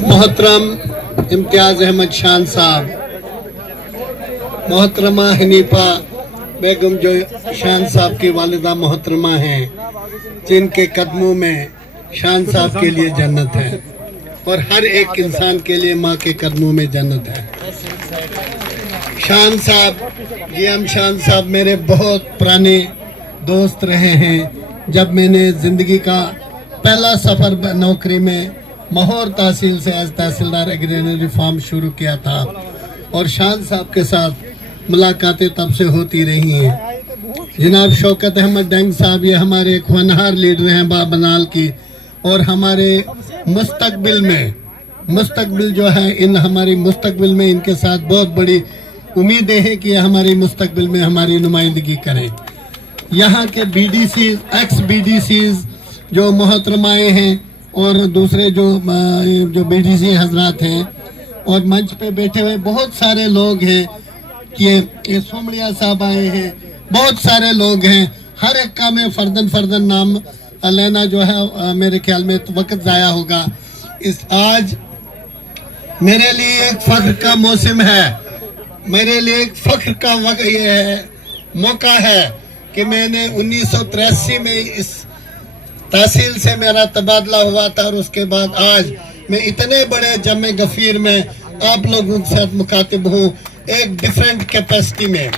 मोहतरम इम्तियाज़ अहमद शान साहब, मोहतरमा हनीफा बेगम जो शान साहब की वालिदा मोहतरमा हैं, जिनके कदमों में शान साहब के लिए जन्नत है और हर एक इंसान के लिए माँ के कदमों में जन्नत है। शान साहब, GM शान साहब मेरे बहुत पुराने दोस्त रहे हैं। जब मैंने ज़िंदगी का पहला सफ़र नौकरी में माहौर तहसील से एज तहसीलदार एग्रेनरी फार्म शुरू किया था और शान साहब के साथ मुलाकातें तब से होती रही हैं। जनाब शौकत अहमद डंग साहब, ये हमारे एक होनहार लीडर हैं बाबनाल की, और हमारे मुस्तकबिल जो है, इन हमारी मुस्तकबिल में इनके साथ बहुत बड़ी उम्मीदें हैं कि हमारी मुस्तकबिल में हमारी नुमाइंदगी करें। यहाँ के BDC, एक्स BDCs जो मोहतरमाएँ हैं और दूसरे जो BDC हजरात हैं और मंच पे बैठे हुए बहुत सारे लोग हैं कि ये सोमड़िया साहब आए हैं, बहुत सारे लोग हैं। हर एक का मैं फर्दन नाम लेना जो है मेरे ख्याल में तो वक्त ज़ाया होगा। आज मेरे लिए एक फ़ख्र का मौसम है, मेरे लिए एक फ़ख्र का वक्त ये है, मौका है कि मैंने 1983 में इस तहसील से मेरा तबादला हुआ था और उसके बाद आज मैं इतने बड़े जमे गफीर में आप लोगों के साथ मुखातिब हूँ, एक डिफरेंट कैपेसिटी में।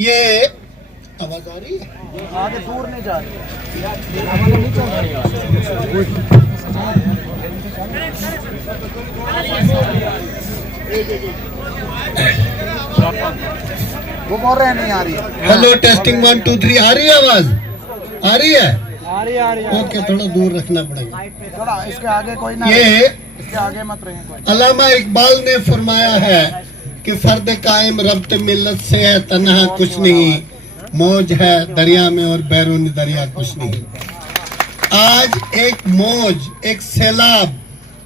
ये आवाज आ रही है? आगे दूर नहीं जा रही। वो बोल रहे हैं नहीं आ रही है। हेलो टेस्टिंग 1 2 3 आ रही है आवाज? आ रही है? आ रही है। ओके, थोड़ा दूर रखना पड़ेगा। थोड़ा इसके आगे कोई ना, ये इसके आगे मत रहे कोई। अल्लामा इकबाल ने फरमाया है कि फर्द कायम रब्त मिल्लत से है तन्हा कुछ नहीं, मौज है दरिया में और बैरून दरिया कुछ नहीं। आज एक मौज, एक सैलाब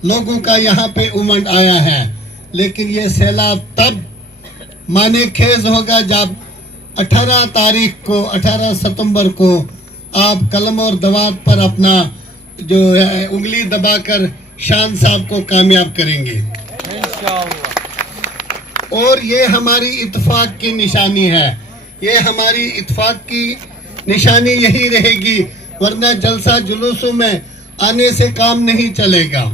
लोगों का यहाँ पे उमड़ आया है, लेकिन ये सैलाब तब माने खेज होगा जब 18 सितंबर को आप कलम और दवात पर अपना जो है उंगली दबाकर शान साहब को कामयाब करेंगे और ये हमारी इत्तेफाक की निशानी है। ये हमारी इत्तेफाक की निशानी यही रहेगी, वरना जलसा जुलूसों में आने से काम नहीं चलेगा।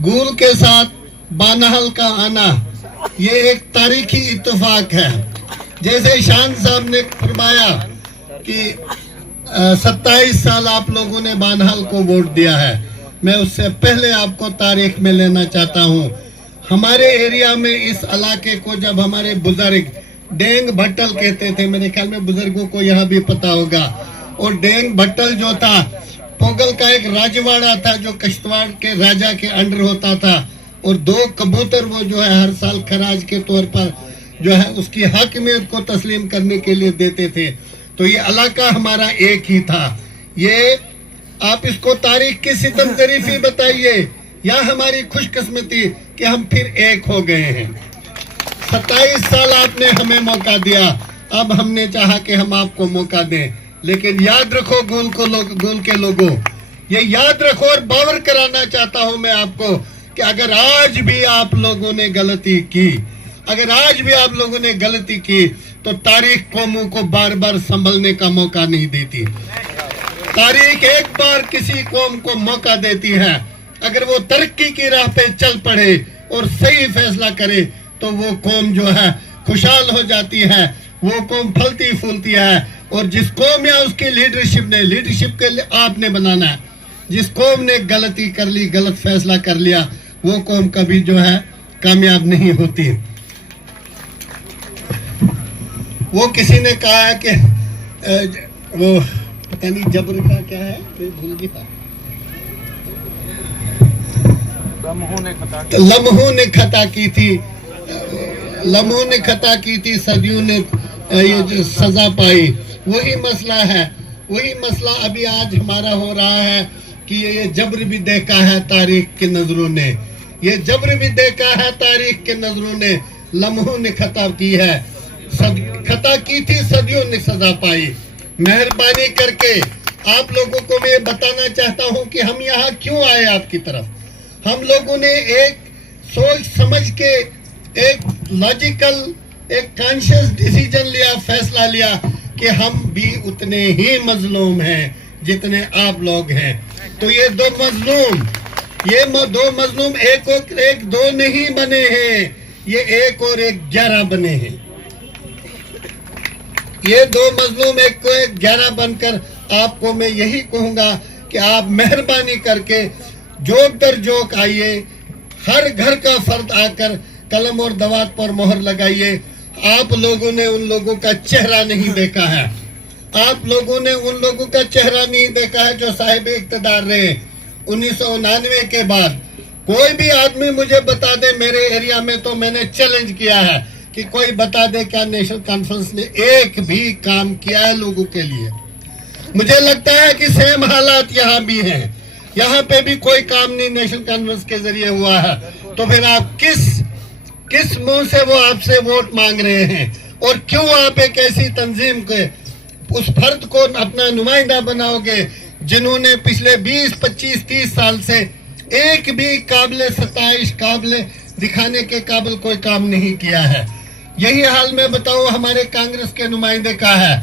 गुल के साथ बानहल का आना ये एक तारीखी इत्तेफाक है। जैसे शान साहब ने फरमाया कि 27 साल आप लोगों ने बानहल को वोट दिया है, मैं उससे पहले आपको तारीख में लेना चाहता हूँ। हमारे एरिया में इस इलाके को जब हमारे बुजुर्ग डेंग भट्टल कहते थे, मेरे ख्याल में बुजुर्गों को यहाँ भी पता होगा, और डेंग भट्टल जो था पोगल का एक राजवाड़ा था जो कश्तवाड़ के राजा के अंडर होता था, और 2 कबूतर वो जो है हर साल खराज के तौर पर जो है उसकी हकमियत को तस्लीम करने के लिए देते थे। तो ये इलाका हमारा एक ही था। ये आप इसको तारीख की सितम ज़रीफ़ी बताइए या हमारी खुशकिस्मती कि हम फिर एक हो गए हैं। 27 साल आपने हमें मौका दिया, अब हमने चाहा कि हम आपको मौका दें, लेकिन याद रखो गुल के लोगों, ये याद रखो और बावर कराना चाहता हूं मैं आपको कि अगर आज भी आप लोगों ने गलती की, अगर आज भी आप लोगों ने गलती की तो तारीख कौमों को बार बार संभलने का मौका नहीं देती। तारीख एक बार किसी कौम को मौका देती है, अगर वो तरक्की की राह पे चल पड़े और सही फैसला करे तो वो कौम जो है खुशहाल हो जाती है, वो कौम फलती फूलती है। और जिस कौम या उसकी लीडरशिप के लिए आपने बनाना है, जिस कौम ने गलती कर ली, गलत फैसला कर लिया, वो कौम कभी जो है कामयाब नहीं होती। वो किसी ने कहा है कि वो पता नहीं जबर का क्या है, मैं भूल गया। लम्हों ने खता की थी, लम्हों ने खता की थी, सदियों ने ये जो सजा पाई। वही मसला है, वही मसला अभी आज हमारा हो रहा है कि ये जबर भी देखा है तारीख की नजरों ने, ये जबर भी देखा है तारीख के नजरों ने। लम्हों ने खता की है, खता की थी, सदियों ने सजा पाई। मेहरबानी करके आप लोगों को मैं बताना चाहता हूं कि हम यहाँ क्यों आए आपकी तरफ। हम लोगों ने एक सोच समझ के एक लॉजिकल एक कॉन्शियस डिसीजन लिया, फैसला लिया कि हम भी उतने ही मजलूम हैं जितने आप लोग हैं। तो ये दो मजलूम एक और एक दो नहीं बने हैं, ये एक और एक 11 बने हैं। ये दो मजलूम एक को एक 11 बनकर आपको मैं यही कहूंगा कि आप मेहरबानी करके जोक दर जोक आइए, हर घर का फर्द आकर कलम और दवात पर मोहर लगाइए। आप लोगों ने उन लोगों का चेहरा नहीं देखा है, आप लोगों ने उन लोगों का चेहरा नहीं देखा है जो साहिब इक़्तिदार रहे 1999 के बाद। कोई भी आदमी मुझे बता दे, मेरे एरिया में तो मैंने चैलेंज किया है कि कोई बता दे क्या नेशनल कॉन्फ्रेंस ने एक भी काम किया है लोगों के लिए। मुझे लगता है कि सेम हालात यहाँ भी हैं, यहाँ पे भी कोई काम नहीं नेशनल कॉन्फ्रेंस के जरिए हुआ है। तो फिर आप किस मुंह से वो आपसे वोट मांग रहे हैं, और क्यों आप एक ऐसी तंजीम के उस फर्द को अपना नुमाइंदा बनाओगे जिन्होंने पिछले 20, 25, 30 साल से एक भी काबिल सताइश, काबिल दिखाने के काबिल कोई काम नहीं किया है। यही हाल मैं बताऊं हमारे कांग्रेस के नुमाइंदे का है।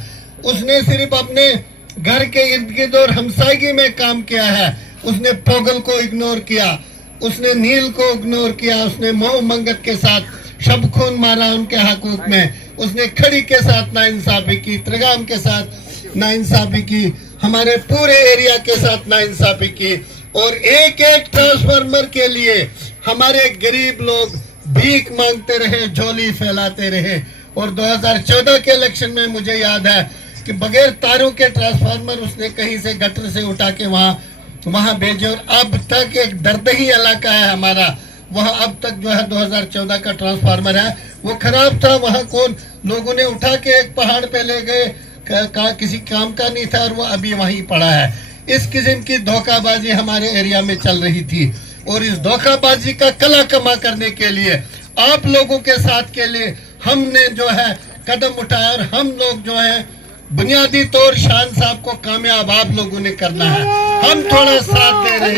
उसने सिर्फ अपने घर के इर्द गिर्द और हमसायगी में काम किया है। उसने पोगल को इग्नोर किया, उसने नील को इग्नोर किया, उसने मोह मंगत के साथ शब खून मारा उनके हकूक में, उसने खड़ी के साथ नाइंसाफी की, त्रिगाम के साथ नाइंसाफी की, हमारे पूरे एरिया के साथ नाइंसाफी की, और एक एक ट्रांसफार्मर के लिए हमारे गरीब लोग भीख मांगते रहे, झोली फैलाते रहे। और 2014 के इलेक्शन में मुझे याद है कि बगैर तारों के ट्रांसफार्मर उसने कहीं से गटर से उठा के वहां भेजे, और अब तक एक दर्दही इलाका है हमारा, वहां अब तक जो है 2014 का ट्रांसफार्मर है वो खराब था, वहां कौन लोगों ने उठा के एक पहाड़ पे ले गए, किसी काम का नहीं था, और वो अभी वहीं पड़ा है। इस किस्म की धोखाबाजी हमारे एरिया में चल रही थी, और इस धोखाबाजी का कला कमा करने के लिए आप लोगों के साथ के लिए हमने जो है कदम उठाया, और हम लोग जो है बुनियादी तौर शान साहब को कामयाब आप लोगों ने करना है। हम थोड़ा साथ दे रहे हैं।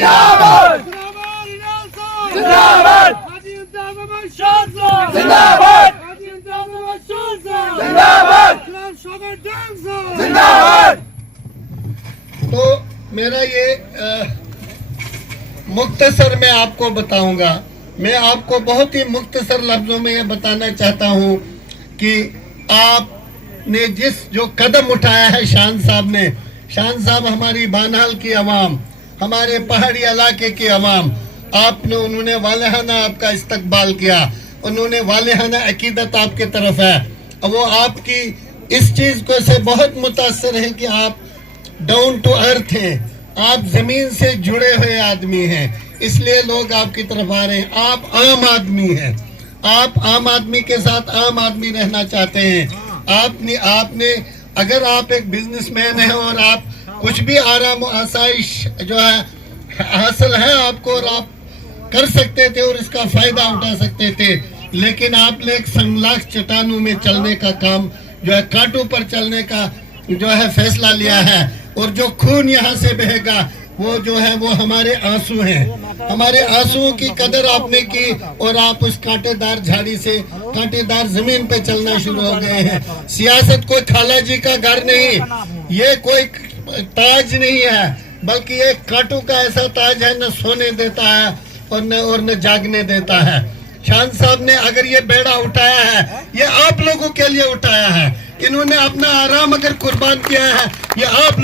तो मेरा ये मुख्तसर मैं आपको बताऊंगा, मैं आपको बहुत ही मुख्तसर लफ्जों में ये बताना चाहता हूँ कि आपने जो कदम उठाया है शान साहब ने, शान साहब हमारी बानहाल की अवाम, हमारे पहाड़ी इलाके की अवाम, उन्होंने वालेहाना आपका इस्तकबाल किया, उन्होंने वालेहाना अकीदत आपके तरफ है, वो आपकी इस चीज को से बहुत मुतासर है कि आप डाउन टू अर्थ हैं, आप जमीन से जुड़े हुए आदमी हैं, इसलिए लोग आपकी तरफ आ रहे हैं। आप आम आदमी हैं, आप आम आदमी के साथ आम आदमी रहना चाहते हैं। आपने अगर आप एक बिजनेसमैन हैं और आप कुछ भी आराम आसाइश जो है हासिल है आपको, और आप कर सकते थे और इसका फायदा उठा सकते थे, लेकिन आपने एक संगलाख चट्टानों में चलने का काम जो है, कांटों पर चलने का जो है फैसला लिया है, और जो खून यहाँ से बहेगा वो जो है वो हमारे आंसू हैं। हमारे आंसुओं की कदर आपने की, और आप उस कांटेदार झाड़ी से कांटेदार जमीन पे चलना शुरू हो गए हैं। सियासत कोई खाला जी का घर नहीं, ये कोई ताज नहीं है, बल्कि ये कांटों का ऐसा ताज है, न सोने देता है और न जागने देता है। शान साहब ने अगर ये बेड़ा उठाया है, ये आप लोगों के लिए उठाया है। इन्होंने अपना आराम अगर कुर्बान किया है, ये आप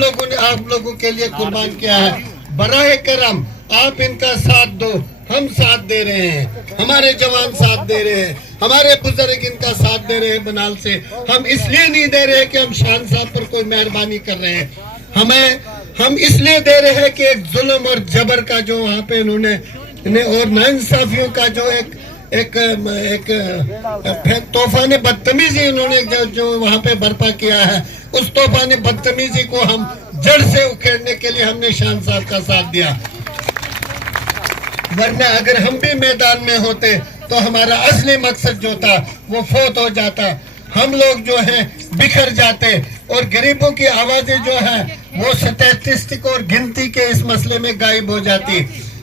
लोगों के लिए कुर्बान किया है। बराए करम आप इनका साथ दो, हम साथ दे रहे हैं, हमारे जवान साथ दे रहे हैं, हमारे बुजुर्ग इनका साथ दे रहे हैं बनाल से। हम इसलिए नहीं दे रहे कि हम शान साहब पर कोई मेहरबानी कर रहे हैं, हम इसलिए दे रहे हैं कि एक जुल्म और जबर का जो वहाँ पे इन्होंने और नाइंसाफियों का जो एक तूफान बदतमीजी उन्होंने जो वहाँ पे बर्पा किया है, उस तूफान बदतमीजी को हम जड़ से उखेड़ने के लिए हमने शान साहब का साथ दिया। वरना अगर हम भी मैदान में होते तो हमारा असली मकसद जो था वो फौत हो जाता, हम लोग जो हैं बिखर जाते, और गरीबों की आवाजें जो है वो स्टैटिस्टिक और गिनती के इस मसले में गायब हो जाती।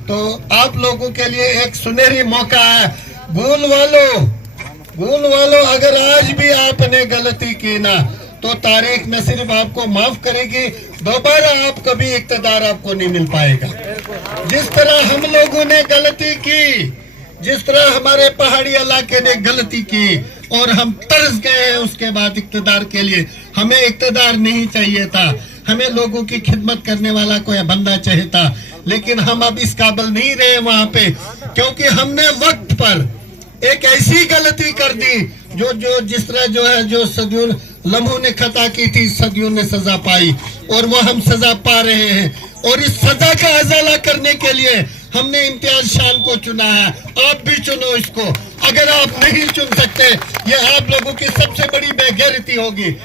तो आप लोगों के लिए एक सुनहरी मौका है। भूल वालों, अगर आज भी आपने गलती की ना तो तारीख न सिर्फ आपको माफ करेगी, दोबारा आप कभी इक़्तिदार आपको नहीं मिल पाएगा। जिस तरह हम लोगों ने गलती की, जिस तरह हमारे पहाड़ी इलाके ने गलती की और हम तरस गए हैं उसके बाद इक़्तिदार के लिए, हमें इक़्तिदार नहीं चाहिए था, हमें लोगों की खिदमत करने वाला कोई बंदा चाहिए था। लेकिन हम अब इस काबिल नहीं रहे वहां पे, क्योंकि हमने वक्त पर एक ऐसी गलती कर दी जो जिस तरह जो है, जो सदियों लम्हों ने खता की थी, सदियों ने सजा पाई और वो हम सजा पा रहे हैं। और इस सजा का अजाला करने के लिए हमने इम्तियाज शान को चुना है। आप भी चुनो इसको। अगर आप नहीं चुन सकते, ये आप लोगों की सबसे बड़ी बेगैरती होगी।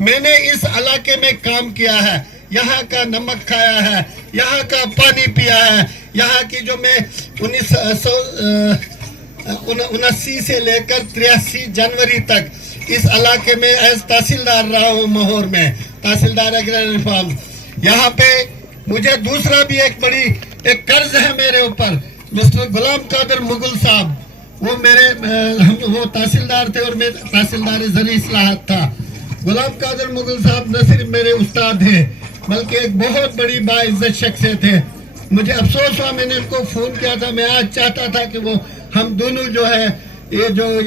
मैंने इस इलाके में काम किया है, यहाँ का नमक खाया है, यहाँ का पानी पिया है, यहाँ की जो मैं 1979 से लेकर 83 जनवरी तक इस इलाके में एज तहसीलदार रहा हूँ, महौर में तहसीलदार एग्रीकल्चर रिफॉर्म। यहाँ पे मुझे दूसरा भी एक कर्ज है मेरे ऊपर। मिस्टर गुलाम कादर मुगल साहब, वो तहसीलदार थे और मैं तहसीलदार ज़री इस्लाहात था। गुलाम कादर मुगल साहब न सिर्फ मेरे उस्ताद हैं बल्कि एक बहुत बड़ी बाइज्जत शख्सियत थे। मुझे अफसोस हुआ, मैंने उनको फोन किया था, मैं आज चाहता था कि वो हम दोनों जो है ये जो